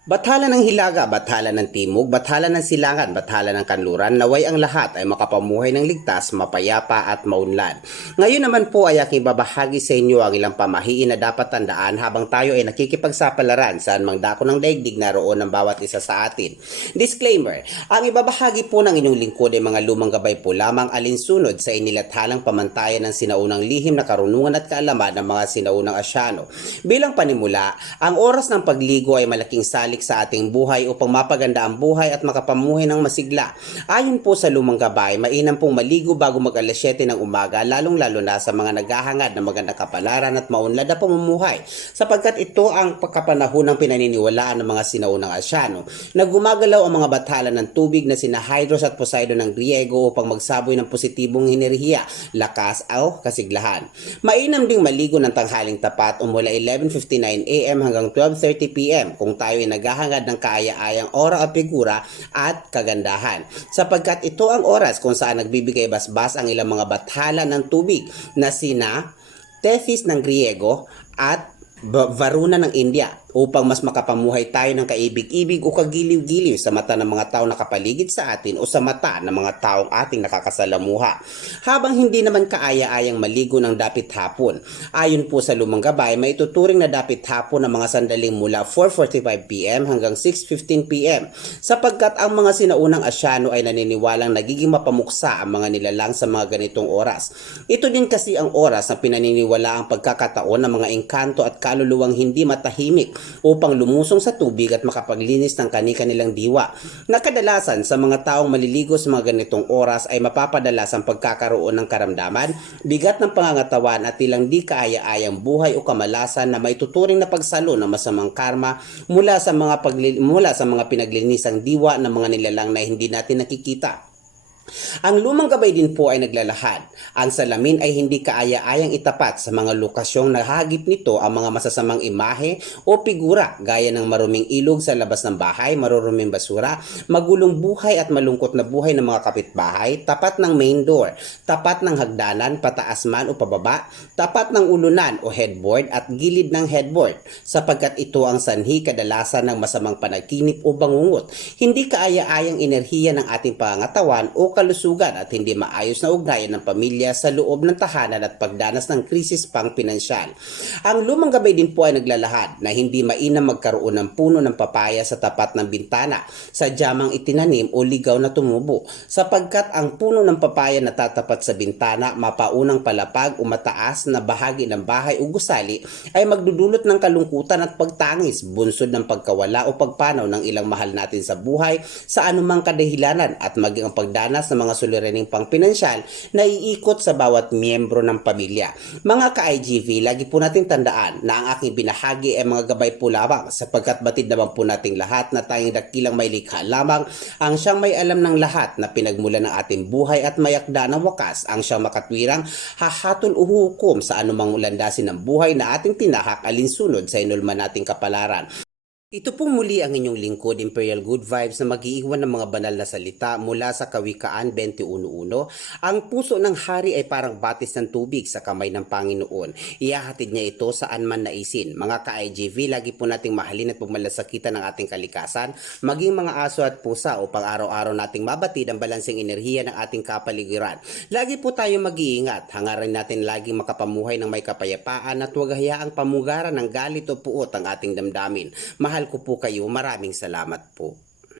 Bathala ng Hilaga, bathala ng Timog, bathala ng Silangan, bathala ng Kanluran, naway ang lahat ay makapamuhay ng ligtas, mapayapa at maunlad. Ngayon naman po ay aking babahagi sa inyo ang ilang pamahiin na dapat tandaan habang tayo ay nakikipagsapalaran saan mang dako ng daigdig naroon ng bawat isa sa atin. Disclaimer, ang ibabahagi po ng inyong lingkod ay mga lumang gabay po lamang alinsunod sa inilathalang pamantayan ng sinaunang lihim na karunungan at kaalaman ng mga sinaunang Asyano. Bilang panimula, ang oras ng pagligo ay malaking salik sa ating buhay upang mapaganda ang buhay at makapamuhay ng masigla. Ayon po sa lumang gabay, mainam pong maligo bago mag alas 7 ng umaga, lalong-lalo na sa mga naghahangad ng magandang kapalaran at maunlad na pamumuhay, sapagkat ito ang pagkapanahon ng pinaniniwalaan ng mga sinaunang Asyano na gumagalaw ang mga bathala ng tubig na sina Hydros at Poseidon ng Griego upang magsaboy ng positibong enerhiya, lakas o kasiglahan. Mainam ding maligo ng tanghaling tapat o mula 11:59 AM hanggang 12:30 PM kung tayo ay naghahangad ng kaaya-ayang ora o figura at kagandahan, sapagkat ito ang oras kung saan nagbibigay basbas ang ilang mga bathala ng tubig na sina Tethys ng Griego at Varuna ng India upang mas makapamuhay tayo ng kaibig-ibig o kagiliw-giliw sa mata ng mga taong nakapaligid sa atin o sa mata ng mga taong ating nakakasalamuha. Habang hindi naman kaaya-ayang maligo ng dapit hapon, ayon po sa lumang gabay, may tuturing na dapit hapon ng mga sandaling mula 4:45 PM hanggang 6:15 PM sapagkat ang mga sinaunang Asyano ay naniniwalang nagiging mapamuksa ang mga nilalang sa mga ganitong oras. Ito din kasi ang oras na pinaniniwala ang pagkakataon ng mga engkanto at kaluluwang hindi matahimik upang lumusong sa tubig at makapaglinis ng kani-kanilang diwa, na kadalasan sa mga taong maliligo sa mga ganitong oras ay mapapadalas ang pagkakaroon ng karamdaman, bigat ng pangangatawan at ilang di kaaya-ayang buhay o kamalasan na may tuturing na pagsalo ng masamang karma mula sa mga pinaglinisang diwa ng mga nilalang na hindi natin nakikita. Ang lumang gabay din po ay naglalahad. Ang salamin ay hindi kaaya-ayang itapat sa mga lokasyong nahagip nito ang mga masasamang imahe o figura gaya ng maruming ilog sa labas ng bahay, maruruming basura, magulong buhay at malungkot na buhay ng mga kapitbahay, tapat ng main door, tapat ng hagdanan, pataas man o pababa, tapat ng ulunan o headboard at gilid ng headboard, sapagkat ito ang sanhi kadalasan ng masamang panaginip o bangungot, hindi kaaya-ayang enerhiya ng ating pangangatawan o kalusugan at hindi maayos na ugnayan ng pamilya sa loob ng tahanan at pagdanas ng krisis pang pinansyal. Ang lumang gabay din po ay naglalahad na hindi mainam magkaroon ng puno ng papaya sa tapat ng bintana, sadyamang itinanim o ligaw na tumubo, sapagkat ang puno ng papaya na tatapat sa bintana, mapaunang palapag o mataas na bahagi ng bahay o gusali ay magdudulot ng kalungkutan at pagtangis, bunsod ng pagkawala o pagpanaw ng ilang mahal natin sa buhay sa anumang kadahilanan at maging ang pagdanas ng mga suliraning pangpinansyal na iikot sa bawat miyembro ng pamilya. Mga ka-IGV, lagi po nating tandaan na ang aking binahagi ay mga gabay po lamang, sapagkat batid naman po nating lahat na tayong dakilang may likha lamang ang siyang may alam ng lahat na pinagmula ng ating buhay at mayakda ng wakas ang siyang makatwirang hahatol o hukom sa anumang landasin ng buhay na ating tinahak alinsunod sa inulman nating kapalaran. Ito pong muli ang inyong lingkod, Imperial Good Vibes, na mag-iiwan ng mga banal na salita mula sa Kawikaan 21:1. Ang puso ng hari ay parang batis ng tubig sa kamay ng Panginoon. Ihahatid niya ito saan man naisin. Mga ka-IGV, lagi po nating mahalin at pagmalasakitan ng ating kalikasan, maging mga aso at pusa upang araw-araw nating mabatid ang balanseng enerhiya ng ating kapaligiran. Lagi po tayong mag-iingat. Hangarin natin laging makapamuhay ng may kapayapaan at huwag hayaang pamugaran ng galit o puot ang ating damdamin. Mahal ko po kayo. Maraming salamat po.